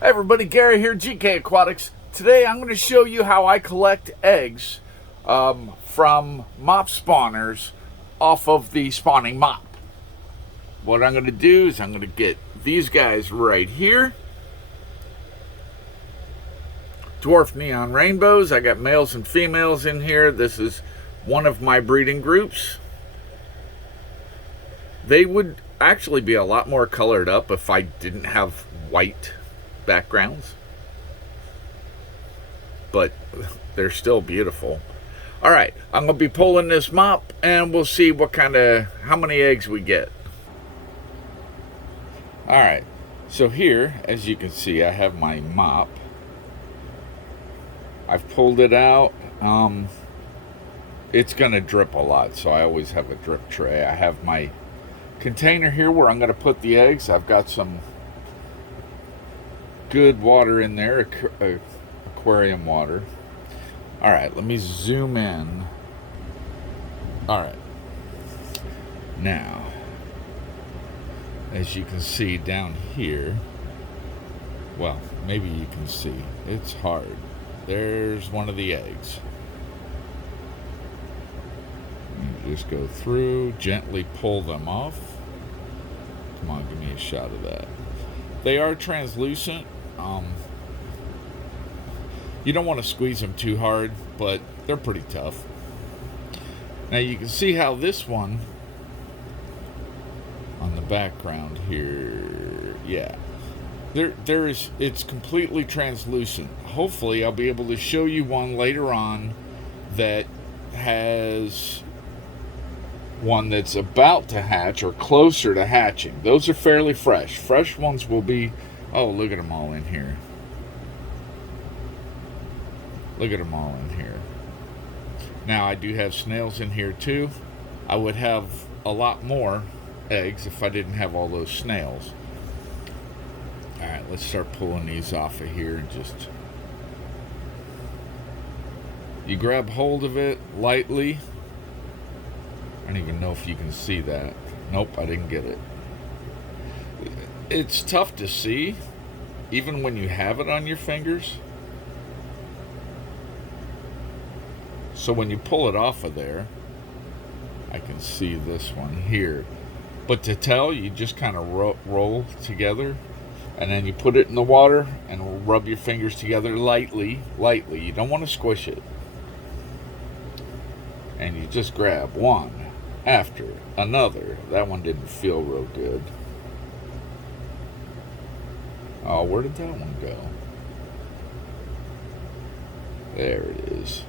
Hey everybody, Gary here, GK Aquatics. Today I'm going to show you how I collect eggs from mop spawners off of the spawning mop. What I'm going to do is I'm going to get these guys right here. Dwarf neon rainbows. I got males and females in here. This is one of my breeding groups. They would actually be a lot more colored up if I didn't have white backgrounds, but they're still beautiful. All right, I'm gonna be pulling this mop and we'll see how many eggs we get. All right, so here, as you can see, I have my mop. I've pulled it out. It's gonna drip a lot, so I always have a drip tray. I have my container here where I'm gonna put the eggs. I've got some good water in there, aquarium water. All right, let me zoom in. All right, now as you can see down here, well, maybe you can see, it's hard. There's one of the eggs. You just go through, gently pull them off. Come on, give me a shot of that. They are translucent. You don't want to squeeze them too hard, but they're pretty tough. Now you can see how this one on the background here, yeah, it's completely translucent. Hopefully I'll be able to show you one later on that has one that's about to hatch or closer to hatching. Those are fairly fresh. Fresh ones will be, oh, look at them all in here. Look at them all in here. Now, I do have snails in here too. I would have a lot more eggs if I didn't have all those snails. All right, let's start pulling these off of here and just... You grab hold of it lightly. I don't even know if you can see that. Nope, I didn't get it. It's tough to see, even when you have it on your fingers. So when you pull it off of there, I can see this one here. But to tell, you just kind of roll together, and then you put it in the water and rub your fingers together lightly. You don't want to squish it. And you just grab one after another. That one didn't feel real good. Oh, where did that one go? There it is.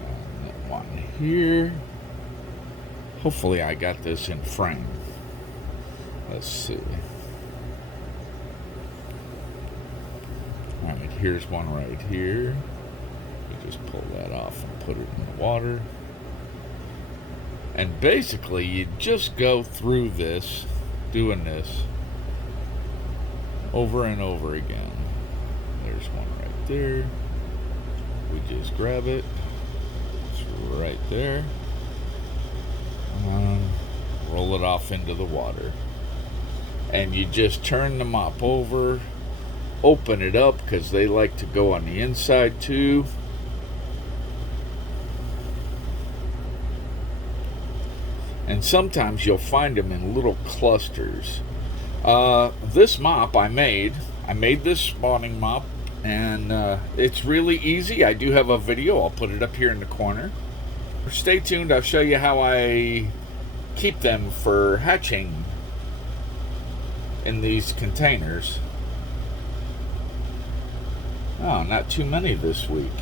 And that one here. Hopefully I got this in frame. Let's see. All right, here's one right here. You just pull that off and put it in the water. And basically, you just go through this, doing this, over and over again. There's one right there. We just grab it. It's right there. And roll it off into the water. And you just turn the mop over, open it up, because they like to go on the inside too. And sometimes you'll find them in little clusters. This mop I made this spawning mop, and it's really easy. I do have a video. I'll put it up here in the corner. Stay tuned. I'll show you how I keep them for hatching in these containers. Oh, not too many this week.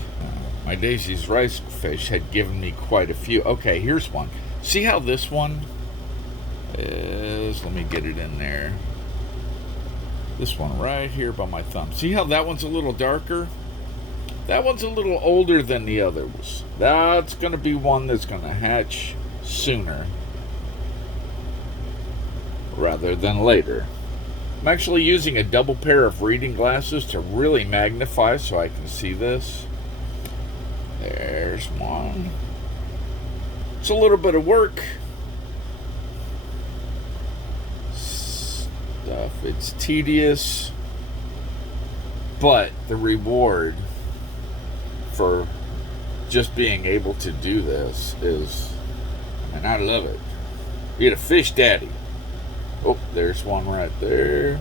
My Daisy's rice fish had given me quite a few. Okay, here's one. See how this one is? Let me get it in there. This one right here by my thumb. See how that one's a little darker? That one's a little older than the others. That's going to be one that's going to hatch sooner rather than later. I'm actually using a double pair of reading glasses to really magnify so I can see this. There's one. It's a little bit of work. stuff. It's tedious, but the reward for just being able to do this is, and I love it. Be a fish daddy. Oh, there's one right there.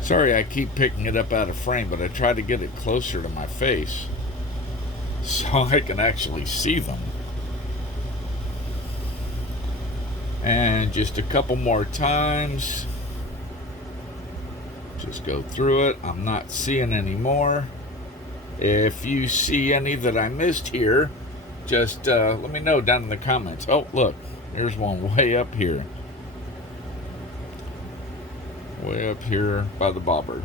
Sorry, I keep picking it up out of frame, but I try to get it closer to my face so I can actually see them. And just a couple more times. Just go through it. I'm not seeing any more. If you see any that I missed here, just let me know down in the comments. Oh, look, there's one way up here. Way up here by the bobber.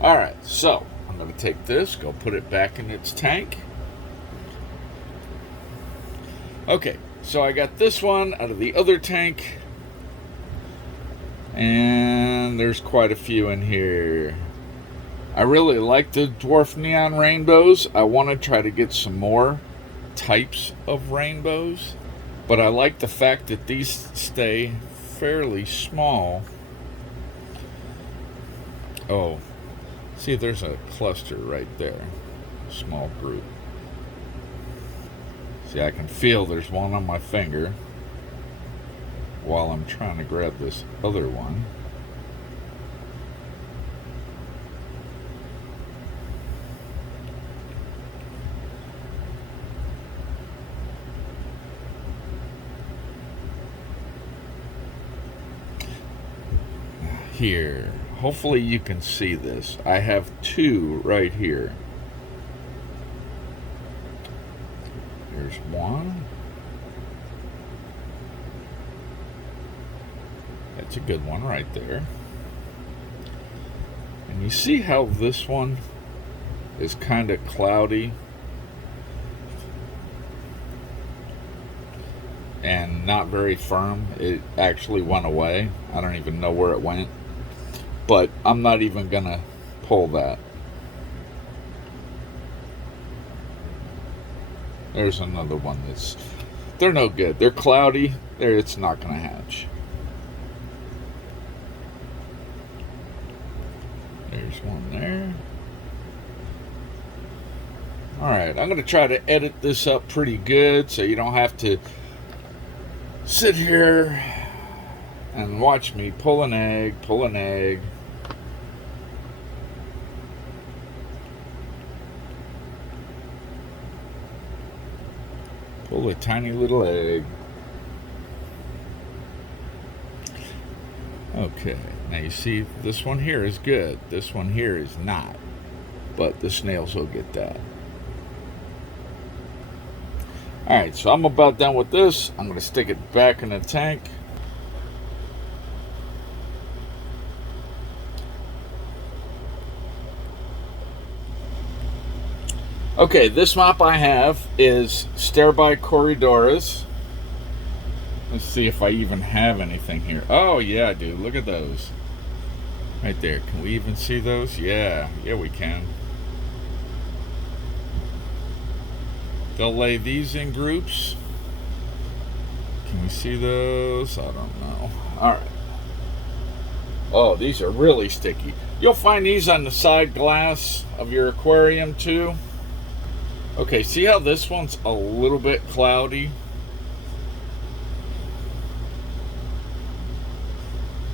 Alright, so I'm going to take this, go put it back in its tank. Okay, so I got this one out of the other tank. And there's quite a few in here. I really like the dwarf neon rainbows. I want to try to get some more types of rainbows. But I like the fact that these stay fairly small. Oh, see, there's a cluster right there. Small group. See, I can feel there's one on my finger while I'm trying to grab this other one. Here. Hopefully you can see this. I have two right here. Here's one. That's a good one right there. And you see how this one is kind of cloudy and not very firm. It actually went away. I don't even know where it went. But I'm not even gonna pull that. There's another one they're no good. They're cloudy. It's not gonna hatch. There's one there. Alright, I'm gonna try to edit this up pretty good so you don't have to sit here and watch me pull an egg. Pull a tiny little egg. Okay, now you see this one here is good. This one here is not. But the snails will get that. Alright, so I'm about done with this. I'm going to stick it back in the tank. Okay, this mop I have is Stairby Corridoras. Let's see if I even have anything here. Oh, yeah, dude. Look at those. Right there. Can we even see those? Yeah. Yeah, we can. They'll lay these in groups. Can we see those? I don't know. Alright. Oh, these are really sticky. You'll find these on the side glass of your aquarium, too. Okay, see how this one's a little bit cloudy?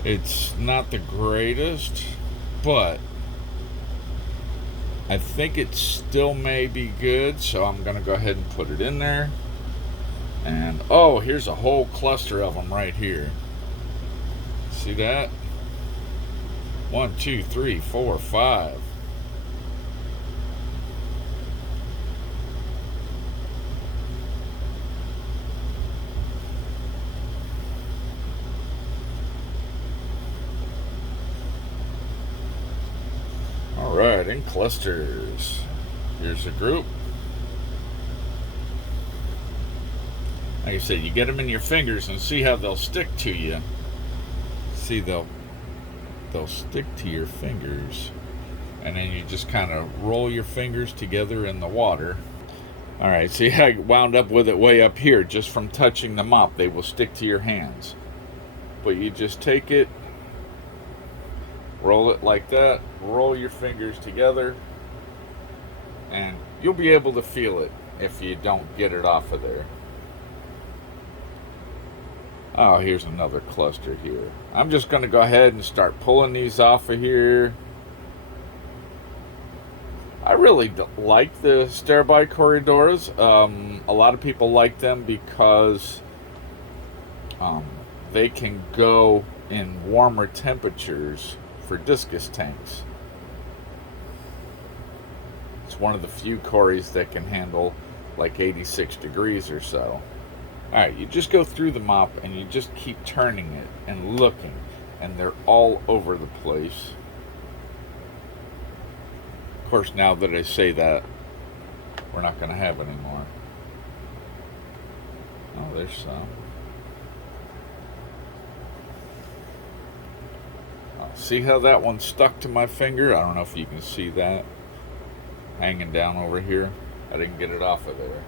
It's not the greatest, but I think it still may be good, so I'm going to go ahead and put it in there. And, oh, here's a whole cluster of them right here. See that? 1, 2, 3, 4, 5. Alright, in clusters. Here's a group. Like I said, you get them in your fingers and see how they'll stick to you. See, they'll stick to your fingers. And then you just kind of roll your fingers together in the water. All right, see, I wound up with it way up here just from touching the mop. They will stick to your hands. But you just take it, roll it like that, roll your fingers together, and you'll be able to feel it if you don't get it off of there. Oh, here's another cluster here. I'm just going to go ahead and start pulling these off of here. I really like the stair-by corridors. A lot of people like them because they can go in warmer temperatures for discus tanks. It's one of the few quarries that can handle like 86 degrees or so. Alright, you just go through the mop and you just keep turning it and looking, and they're all over the place. Of course, now that I say that, we're not going to have any more. Oh, there's some. Oh, see how that one stuck to my finger? I don't know if you can see that. Hanging down over here. I didn't get it off of there.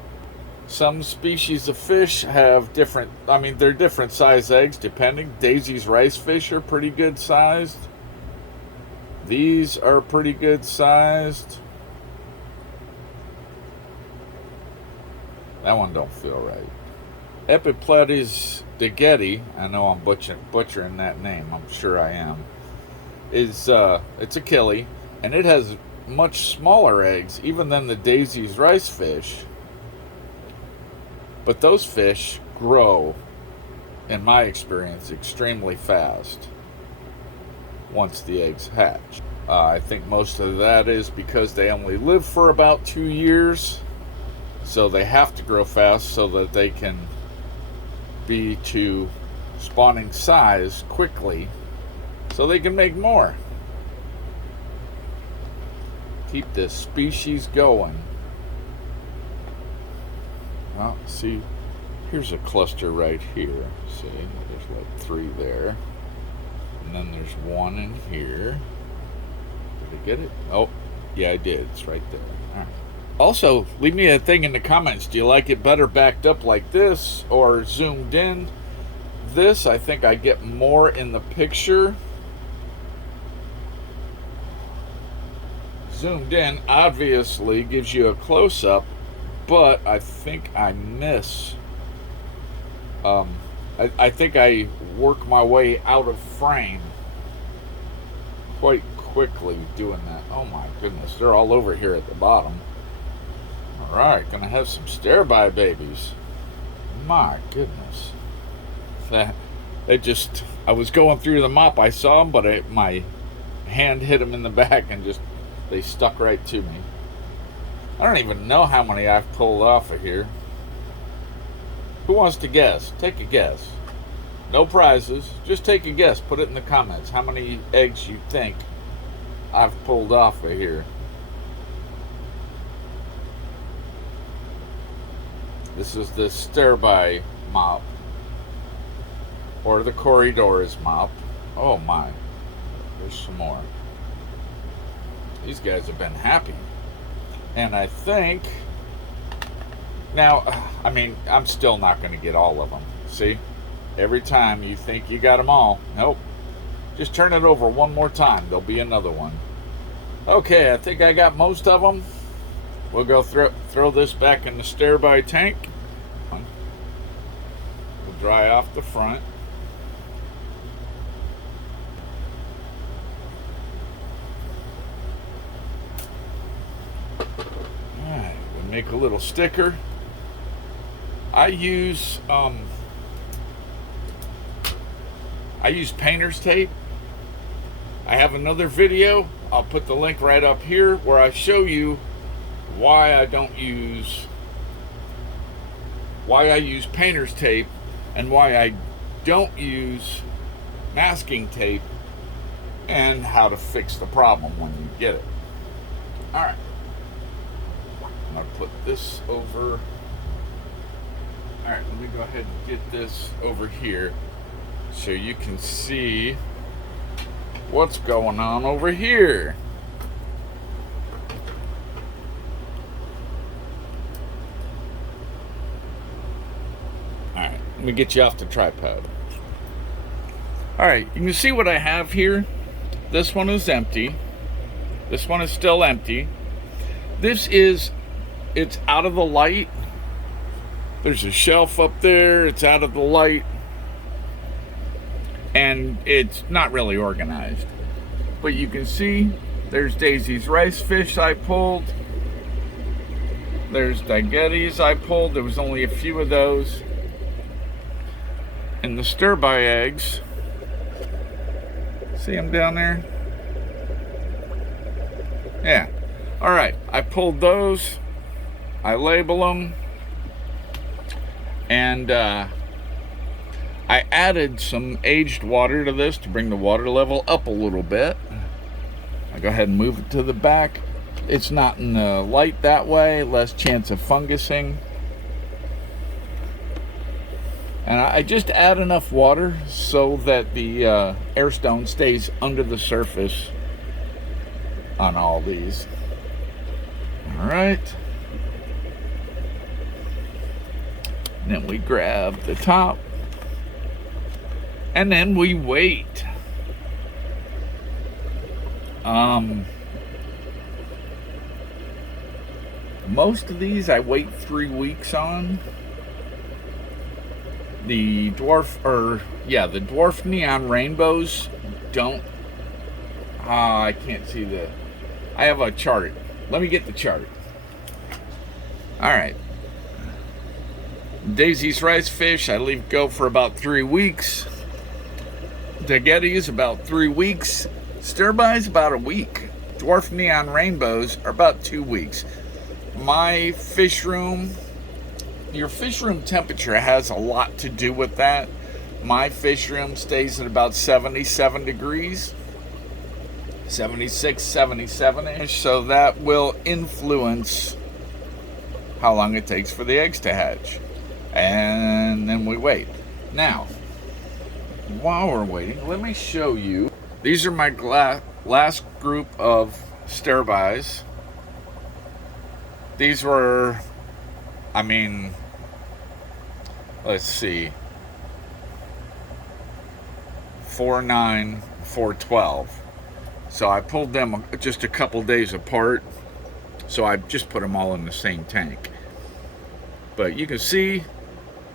Some species of fish have different, they're different size eggs depending. Daisy's rice fish are pretty good sized. These are pretty good sized. That one don't feel right. Epipletes degeti, I know I'm butchering that name, I'm sure I am, it's a killie, and it has much smaller eggs even than the Daisy's rice fish. But those fish grow, in my experience, extremely fast once the eggs hatch. I think most of that is because they only live for about 2 years, so they have to grow fast so that they can be to spawning size quickly so they can make more. Keep this species going. Well, see, here's a cluster right here. See, there's like 3 there. And then there's 1 in here. Did I get it? Oh, yeah, I did. It's right there. All right. Also, leave me a thing in the comments. Do you like it better backed up like this or zoomed in? This, I think I get more in the picture. Zoomed in obviously gives you a close-up, but I think I miss. I think I work my way out of frame quite quickly doing that. Oh my goodness, they're all over here at the bottom. Alright, gonna have some stair-by babies. My goodness. I was going through the mop, I saw them, but my hand hit them in the back and they stuck right to me. I don't even know how many I've pulled off of here. Who wants to guess? Take a guess. No prizes. Just take a guess. Put it in the comments. How many eggs you think I've pulled off of here. This is the stair-by mop. Or the corridors mop. Oh my. There's some more. These guys have been happy. And I think, now, I'm still not going to get all of them. See? Every time you think you got them all. Nope. Just turn it over one more time. There'll be another one. Okay, I think I got most of them. We'll go throw this back in the stair-by tank. We'll dry off the front. Make a little sticker. I use painter's tape. I have another video. I'll put the link right up here where I show you why I use painter's tape and why I don't use masking tape and how to fix the problem when you get it. All right. I'll put this over. Alright, let me go ahead and get this over here so you can see what's going on over here. me get you off the tripod. All right, you can see what I have here. This one is empty. This one is still empty. It's out of the light. There's a shelf up there. It's out of the light. And it's not really organized. But you can see there's Daisy's rice fish I pulled. There's Dagetti's I pulled. There was only a few of those. And the stir-by eggs. See them down there? Yeah. All right. I pulled those. I label them. And I added some aged water to this to bring the water level up a little bit. I go ahead and move it to the back. It's not in the light that way, less chance of fungusing. And I just add enough water so that the air stone stays under the surface on all these. All right. And then we grab the top. And then we wait. Most of these I wait 3 weeks on. The dwarf neon rainbows don't. I can't see I have a chart. Let me get the chart. All right. Daisy's rice fish, I leave go for about 3 weeks. Dagetti's about 3 weeks. Stir-by's about a week. Dwarf neon rainbows are about 2 weeks. My fish room, your fish room temperature has a lot to do with that. My fish room stays at about 77 degrees. 76, 77-ish. So that will influence how long it takes for the eggs to hatch. And then we wait. Now, while we're waiting, let me show you. These are my last group of stir-bys. These were, let's see, 4/9, 4/12. So I pulled them just a couple days apart. So I just put them all in the same tank. But you can see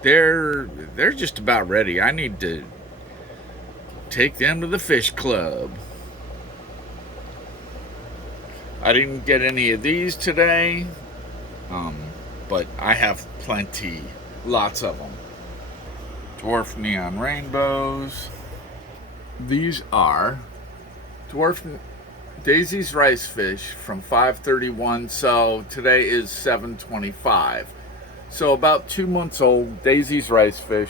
they're just about ready. I need to take them to the fish club. I didn't get any of these today, but I have plenty, lots of them. Dwarf neon rainbows. These are Daisy's rice fish from 5/31. So today is 7/25. So about 2 months old, Daisy's rice fish.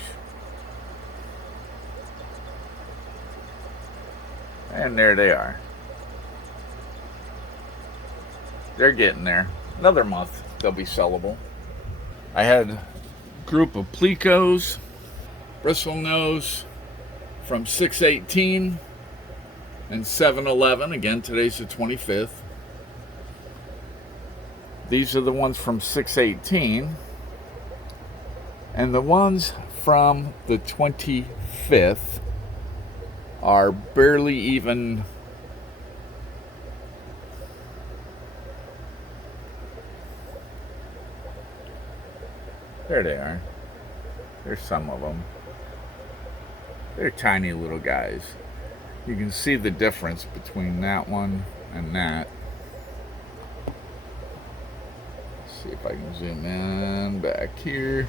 And there they are. They're getting there. Another month, they'll be sellable. I had a group of plecos, bristlenose from 6/18 and 7/11. Again, today's the 25th. These are the ones from 6/18. And the ones from the 25th are barely even. There they are. There's some of them. They're tiny little guys. You can see the difference between that one and that. Let's see if I can zoom in back here.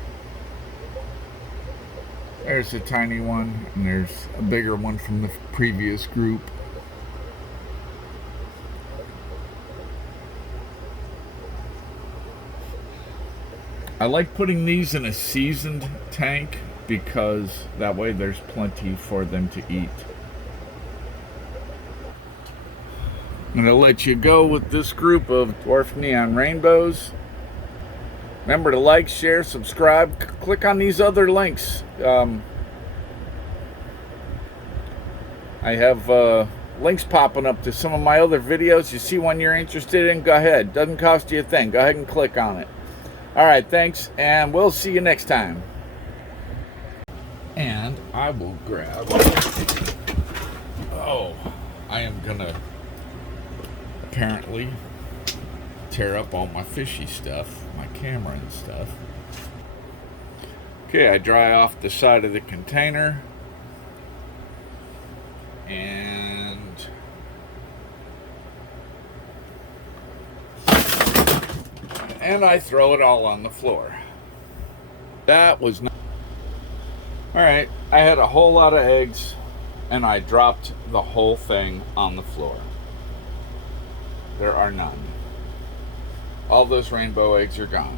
There's a tiny one, and there's a bigger one from the previous group. I like putting these in a seasoned tank because that way there's plenty for them to eat. I'm going to let you go with this group of dwarf neon rainbows. Remember to like, share, subscribe. Click on these other links. I have links popping up to some of my other videos. You see one you're interested in, go ahead. Doesn't cost you a thing. Go ahead and click on it. All right, thanks, and we'll see you next time. And I will grab, oh, I am gonna apparently tear up all my fishy stuff, my camera and stuff. Okay, I dry off the side of the container, and I throw it all on the floor. That was not... Alright, I had a whole lot of eggs, and I dropped the whole thing on the floor. There are none. All those rainbow eggs are gone.